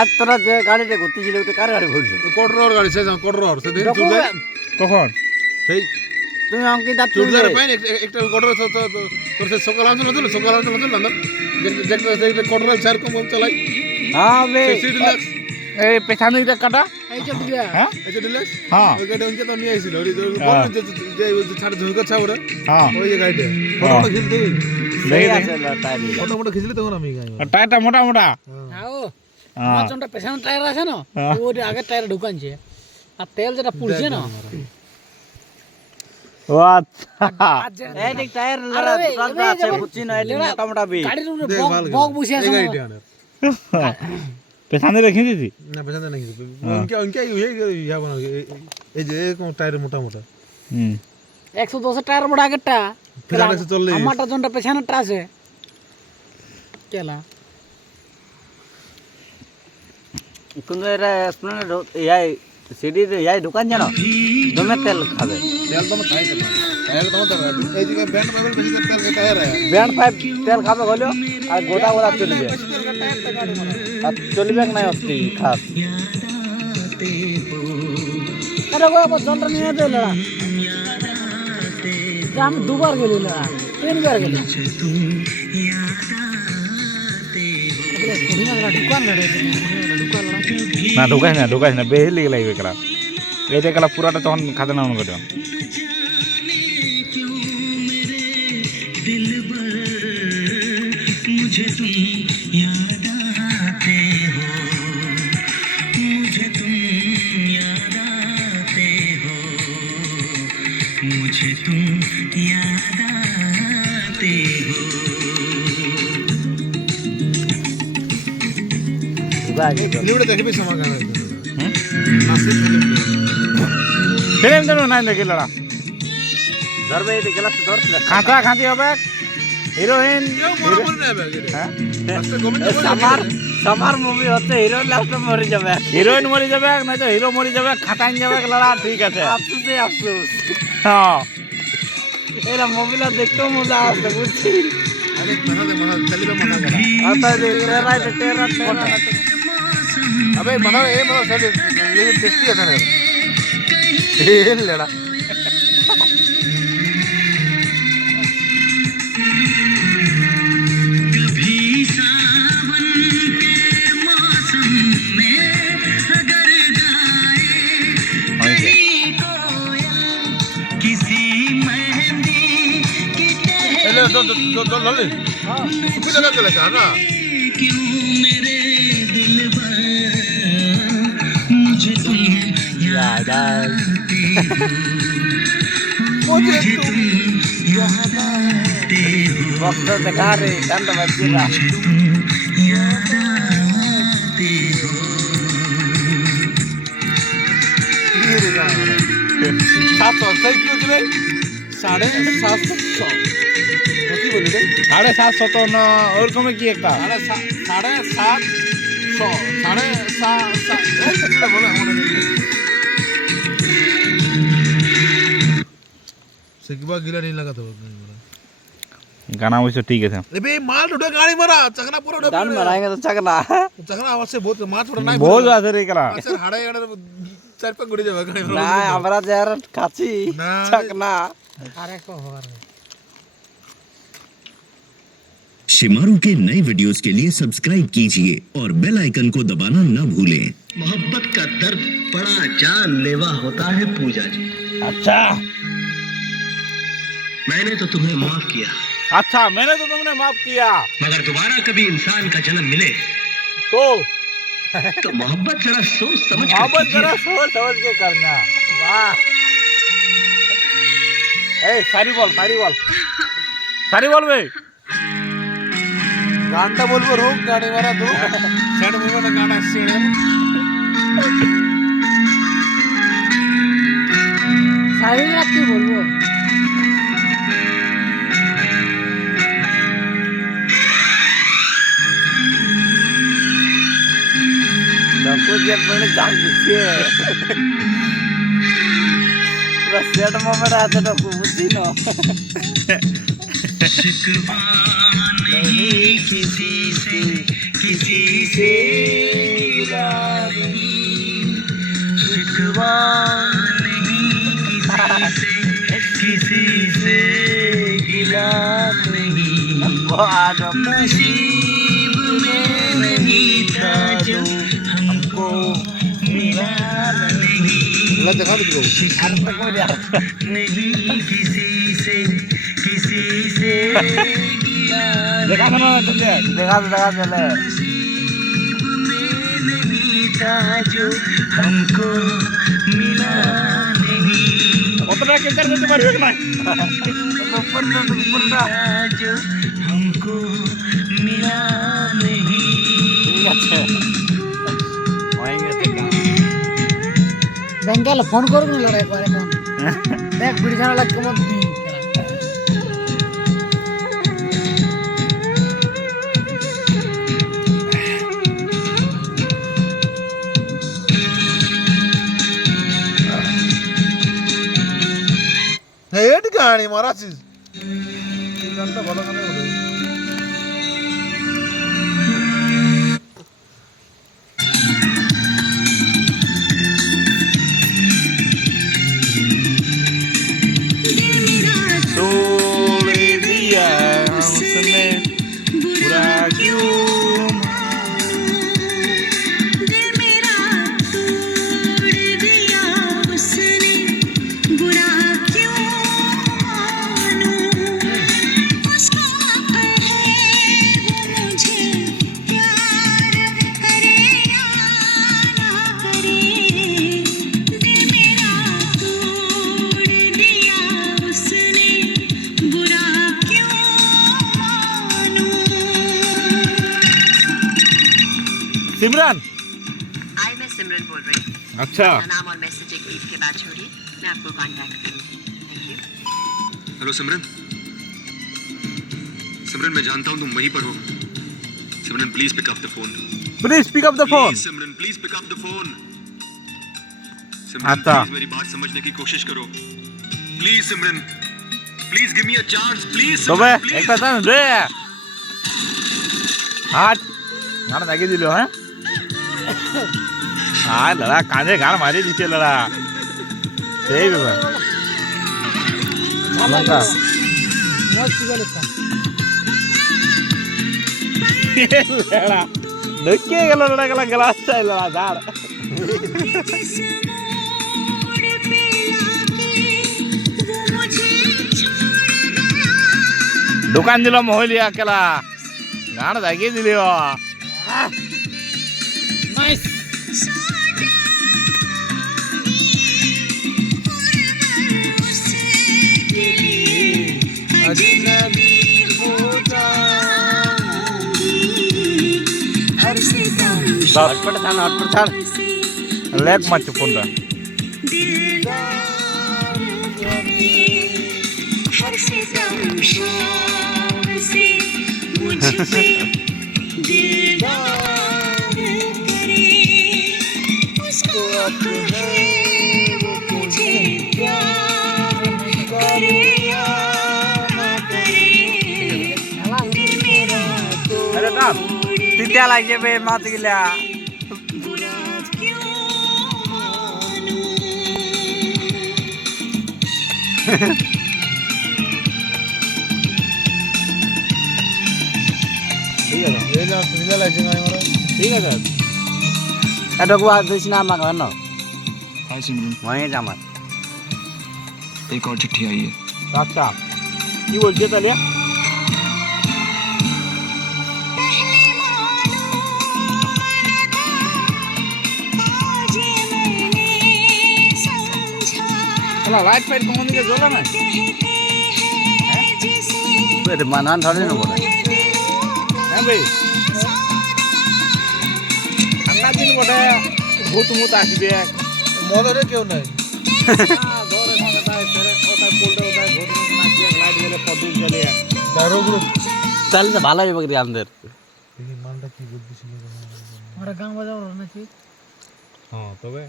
আজ তোরা যে গাড়িতে ঘুরতেছিল ওটা কার গাড়ি ভুলছো? কোটরোর গাড়ি সেই কোটরোর সেদিন কখন সেই তুমি অঙ্কিত চুড়দার পাইন একটা কোটরোর তোর সে সকাল আনছিল না সকাল আনছিল না দেখতে একটা কোটরোর চার কম চালাই হ্যাঁ বে সি ডিলাক্স এই পেছানো দিকে কাটা এই যে বুঝা হ্যাঁ এই যে ডিলাক্স হ্যাঁ ওই গাড়ি উনকে তো নিয়ে আইছিল ওই যে ছাড় ঝুঁকা ছাওরা হ্যাঁ ওই যে গাড়িটা ফটো খিলতে দেখি আছে টায়ার ফটো খিচলি তখন আমি গাই টায়ারটা মোটা মোটা হ্যাঁ ও মাঝখানটা পেছনে টায়ার আছে না ওই আগে টায়ার ঢুকানছে আর তেল যেটা পুড়ছে না ও আচ্ছা এই দেখ টায়ার লড়া দোকানটা আছে বুঝছি না এটা মোটা মোটা বি গাড়ির উপরে বক বসে আছে পেছানে রেখে দিছি না পেছনে নাকি উনকে ইয়া বানা এই যে কোন টায়ার মোটা মোটা 110 টায়ার বড় আগেরটা ফেরা 140 আমারটা জনটা পেছনেরটা আছে কেলা কিন্তু এরা স্প্লেন্ডার ইয়াই সিডি ইয়াই দোকান জানো দমে তেল খাবে তেল তো খাই তো তেল তো এই যে ব্যান্ড পাইপ বেশি তেল के टायर है ব্যান্ড পাইপ তেল খাবে হলো আর গোটা গোটা চলবে আর চলবে না অস্তি খাস আরে গো জনটা নিয়ে দিল আমি দুবার গেলি না তিনবার গেলি না ঢুকাইস না বেশি লেগে লাগবে কেলা এইটা কেলা পুরাটা তখন খাতে না মনে করো लिमिट देखबे समा गाना ফিল্ম তো নাই দেখি লড়া ধরবে এই গেলাস ধর খাঁচা খাঁচি হবে হিরোইন হ্যাঁ সামার সামার মুভি হচ্ছে হিরো লাস্টে মরে যাবে হিরোইন মরে যাবে না তো হিরো মরে যাবে খাটাইন যাবে লড়া ঠিক আছে আফসোসে আফসোস হ্যাঁ এরা মুভিটা দেখতেও মজা আসছে বুঝছি अरे मना चली तो मना करा आता है तेरा अबे मना ये मना चल लेकिन टेस्टी है ना ये लेड़ा कभी सावन के मौसम में अगर गाए कोयल किसी मेहंदी की ले दो ले हां सुबह जगह चले जा ना क्यों मेरे दिल पर मुझे तुम याद आते मुझे तुम याद आते हो वक्त दिखा रे दंड बजेगा याद आते हो ये रे गाना 700 सही क्यों चले 750 কি বলি রে 750 তো না ওরকম কি একটা 750 750 বলে মনে নেই से की बात गिला नहीं लगा तो गाना वैसे ठीक है अबे माल उठा गाड़ी मारा चकना पूरा उठा दान बनाएंगे तो चकना चकना आवाज से बहुत मार थोड़ा नहीं बहुत ज्यादा रे कला सर हाड़ा यार चार पे गुड़ी जावे गाड़ी ना हमरा जरा काची ना चकना अरे को हो शिमारू के नए वीडियोस के लिए सब्सक्राइब कीजिए और बेल आइकन को दबाना न भूलें। मोहब्बत का दर्द बड़ा जानलेवा होता है पूजा जी। अच्छा मैंने तो तुम्हें माफ किया अच्छा मैंने तो तुमने माफ किया मगर दोबारा कभी इंसान का जन्म मिले तो मोहब्बत जरा सोच समझ कर मोहब्बत कीजिए। जरा सोच समझ के करना वाह ए सारी बोल बे गांडा बोल वो रोक गाड़ी मारा दो साइड में ना गाना से सारी रात की बोलबो सबको जब मैंने जान दिखे पूरा सेट मोमेंट आता तो बुद्धि ना शिकवा नहीं किसी से नसीब में नहीं था जो हमको मिला नहीं এগুলো দেখা দিবো नहीं किसी से गिला দেখা শোনো দেখা চলে नहीं था जो हमको मिला नहीं কতটা ক্যাপচার করতে পারবে না जो हमको मिला नहीं ঠিক আছে হয়ে গেছে কাম। ব্যাংকে ফোন করবি না একবার এখন দেখ বিড়িখানা লাগবে মত দি এটি গাড়ি মারাছিস এই গানটা ভালো গানে বলে तोड़े दिया उसने बुरा क्यों सिमरन आई मैं सिमरन बोल रही हूँ अच्छा मेरा नाम और मैसेज एक बीप के बाद छोड़िए मैं आपको कांटेक्ट करूँगी thank you hello Simran Simran मैं जानता हूँ तुम वहीं पर हो Simran please pick up the phone please pick up the phone Simran please pick up the phone आता। सिमरन प्लीज मेरी बात समझने की कोशिश करो please Simran please give me a chance please তবে प्लीज একটা চান্স দে হাট গান লাগিয়ে দিল হ্যাঁ আর লড়া কাঁধে গান মারিয়ে দিচ্ছে লড়া সেই ব্যাপার লঙ্কা মস্তি বলে তা লড়া ঢুকিয়ে গেল লড়া গেলা গ্লাস চাই লড়া ঝাড় দোকান দিল মহলিয়া কেলা গান লাগিয়ে দিল নাইস হটপট ছাড় লেগ মারছে ফোনটা আরে না তিতা লাগছে বে মাছ গিলা ঠিক আছে এইলা তুইলা লাগছে গাড়ি মারা ঠিক আছে এটা গো আর দিস না আমাকে না हाय सिमरन হয়ে যা আমার एक और चिट्ठी आई है আচ্ছা কি বলছে তাহলে লাইট ফাইট কোন দিকে জ্বলে না এটা মানান ধরে না বলে হ্যাঁ ভাই ঠান্ডা দিন বটে ভূত মুত আসবে মদরে কেউ নাই ধরে থাকে তাই ওটাই পোল্টে ওটাই ভূত মুত নাচিয়ে লাইট গেলে পদুর জ্বলে দারো গ্রুপ তাহলে তো ভালোই হবে আমাদের এই মালটা কি বলছিস আমরা গান বাজাবো নাকি হ্যাঁ তবে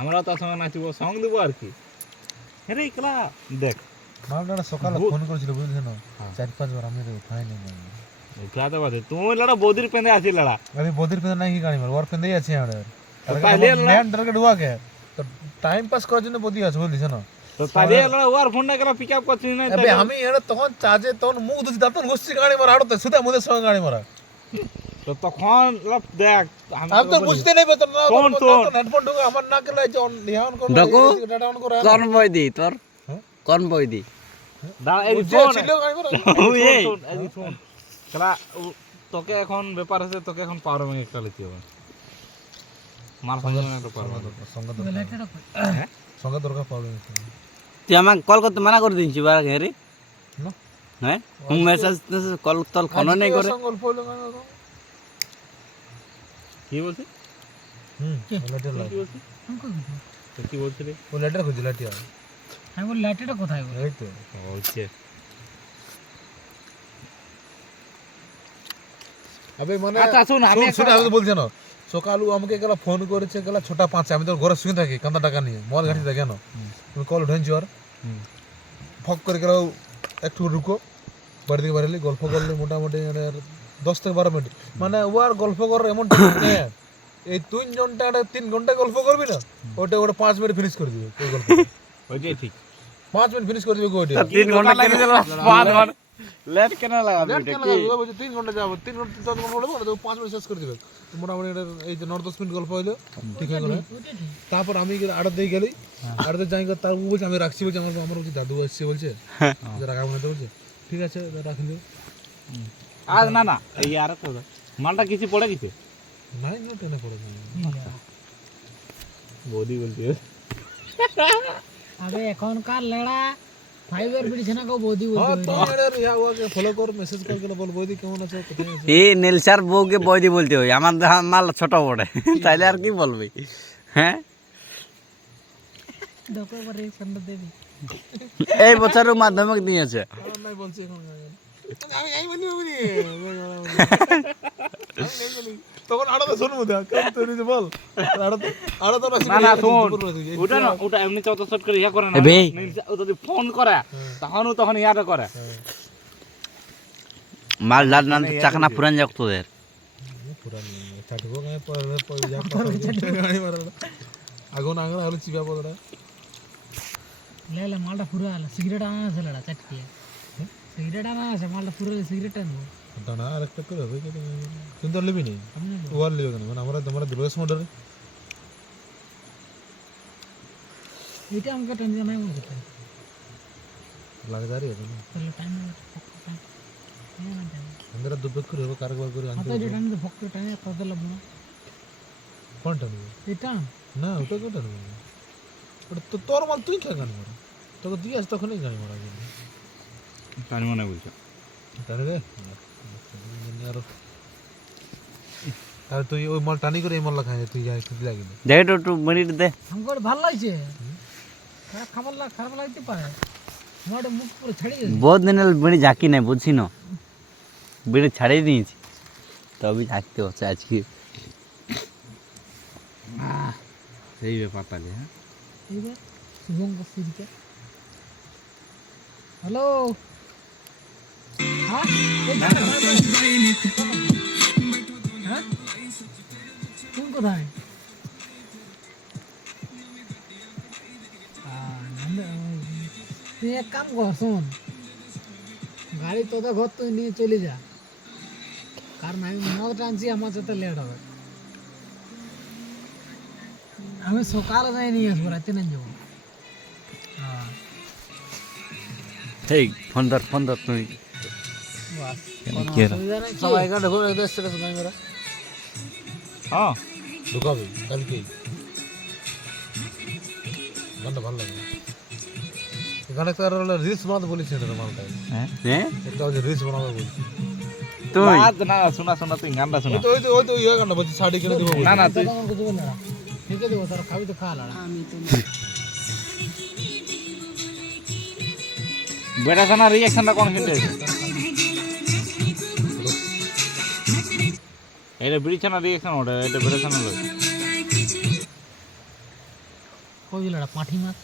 আমরা তো সঙ্গে নাচবো সঙ্গ দেবো আর কি আরে একলা দেখ মালটা সকালে ফোন করেছিল বুঝছেন না 4-5 বার আমি উঠাই নাই একলা তো বাদে তুমি লড়া বৌদির পেঁদে আসি লড়া अभी बोधिर पे नहीं गाड़ी मार और पेंदे আছে আমরা তাহলে মেন টার্গেট हुआ के तो टाइम पास করার জন্য বদি আছে বুঝলিস না তো তাই ওর ফোনটা গেল পিক আপ করছিস না আবে আমি এটা তখন চার্জে তখন মুখ ধুছি দাঁতন ঘষছি গাড়ি মারা আড়তে সুদা মুদের সঙ্গে গাড়ি মারা তো তখন দেখ আমি তো বুঝতে নাই বেতন না শোন, শোন। হেডফোন ঢুকে আমার নাকে লাগছে অন অন করে ঢোকো। ডাটা অন করে কোন বই দি তোর হ্যাঁ? কোন বই দি দাঁড়া এই বুঝছে ফোন ছিল গাড়ি মারা এই শোন খেলা তোকে এখন ব্যাপার আছে তোকে এখন পাওয়ার ব্যাংক একটা লিখতে হবে মার সঙ্গে একটা পাওয়ার ব্যাংক সঙ্গে তোকে লাইটটা কই সঙ্গে দরকার পড়বে তুই আমাকে কল করতে মানা করে দিয়েছি বার ঘেরে না হ্যাঁ মেসেজ কল তোর ফোন নেই করে সঙ্গে অল্প হলো কি বলছিস লেটার কি বলছিস তো কি বলছিস রে ও লেটার খুঁজি লেটার আমি বল লাইটটা কোথায় বল এই তো হচ্ছে আবে মানে আচ্ছা, শুন, আমি শুন আমি তো বলছি না সকালু আমাকে গেলা ফোন করেছে গেলা 6:05 আমি তো ঘরে শুয়ে থাকি কান্দা টাকা নিয়ে মোবাইল ঘাটি থাকে কেন তুমি কল উঠেছি আর ফক করে গেল একটু রুকো বাড়ি থেকে বাড়ি গল্প করলে মোটামুটি 10 থেকে 12 মিনিট মানে ও আর গল্প করার এমন এই 3 ঘন্টা 3 ঘন্টা গল্প করবি না ওটা 5 মিনিট ফিনিশ করে দিবে ওই গল্প ওইটাই ঠিক 5 মিনিট ফিনিশ করে দিবে ওইটা 3 ঘন্টা কেন দিল 5 ঘন্টা লেট কেন লাগাবি এটা কি 3 ঘন্টা যাবো 3 ঘন্টা তো বলবো না 5 মিনিট শেষ করে দিবে মোটামুটি এই যে 9-10 মিনিট গল্প হইলো ঠিক হয়ে গেল তারপর আমি আড়ত দিয়ে গেলি আড়তে যাই তার বলছে আমি রাখছি বলছে আমার বলছে দাদু আসছে বলছে যে রাখা মনে বলছে ঠিক আছে রাখলি আজ না না এই আর তো মালটা কিছু পড়ে গেছে নাই না টেনে পড়ে বডি বলতে আবে এখনকার লেড়া ফাইবার বিছানা কো বৌদি হ্যাঁ বলতে তো এর ইয়া ওকে ফলো কর মেসেজ করে গেল বল বইদি কেমন আছে কোথায় আছে এই নীলসার বউকে বইদি বলতে হয় আমার মাল ছোট বড় তাইলে আর কি বলবি হ্যাঁ দেখো পরে সন্ধ্যা দেবি এই বছরের মাধ্যমিক দিয়েছে নাই বলছি এখন আমি বলি তখন আড়তে শুনবো দেখ কেমন তৈরি যে বল আড়তে না না শোন ওটা না ওটা এমনি চত শট করে ইয়া করে না এবে। ও যদি ফোন করে তখন ইয়াটা করে মাল ডাল না চাকনা পুরান যাক তোদের পুরা নিয়ে চাটবো গায়ে পরে যা গাড়ি মারা আগুন আগুন চিপা পড়া লেলে মালটা পুরো আলা সিগারেট আনা আছে লেড়া চাটকে সিগারেট আনা আছে মালটা পুরো সিগারেট আনবো দানা আরেকটা করে হবে কিন্তু আর লিবি নেই ওয়ার লিবে কেন মানে আমরা তোমরা দুর্গেশ মডেল এটা আমাকে টেনশন নাই বলতে লাগদারি আছে না তাহলে টাইম আমরা দুবে করে হবে কারবার করে হাতে আনতে যে টাইম ভক্ত টাইম কত লাগবে না কোনটা নেবে এটা না ওটা কোনটা নেবে ওটা তো তোর মাল তুই খেয়ে গান মারা তোকে দিয়ে আস তখনই গান মারা যাবে তাই মনে বলছো টানি রে আর তুই ওই মাল টানি করে এই মাল খাই তুই যাই তুই লাগি না দেখ একটু মিনিট দে আমার ভালো লাগছে খারাপ লাগতে পারে আমার মুখ পুরো ছেড়ে গেছে বহুত দিন বিড়ি ঝাঁকি নাই বুঝছি না বিড়ি ছাড়িয়ে দিয়েছি তবে ঝাঁকতে হচ্ছে আজকে সেই ব্যাপার তাহলে হ্যাঁ এইবার শুভঙ্গ সিরিকে হ্যালো হ্যাঁ হ্যাঁ কোন কোথায় তুই এক কাম কর শোন গাড়ি তোদের ঘর তুই নিয়ে চলে যা কারণ আমি মদ টানছি আমার সাথে লেট হবে আমি সকালে যাই নিয়ে আসবো রাতে নিয়ে যাবো ঠিক ফোন ধর তুই সবাই গান ঢুকো একদম স্ট্যাটাস নাই মেরা হ্যাঁ ঢুকাবে কালকে গানটা ভালো লাগে গানে তার রিলস বানাতে বলেছি এটা মালটা হ্যাঁ একটা ওই রিলস বানাবে বলছি তুই না শোনা তুই গানটা শোনা ওই তো ইয়া গানটা বলছি শাড়ি কিনে দেবো না না তুই ঠিক আছে দেবো তারা খাবি তো খা লাড়া বেটা শোনা রিঅ্যাকশনটা কোন কিন্তু এটা বিড়িছানা রিঅ্যাকশন ওটা এটা বেটা শোনা লয় কই লাড়া পাঠি মাছ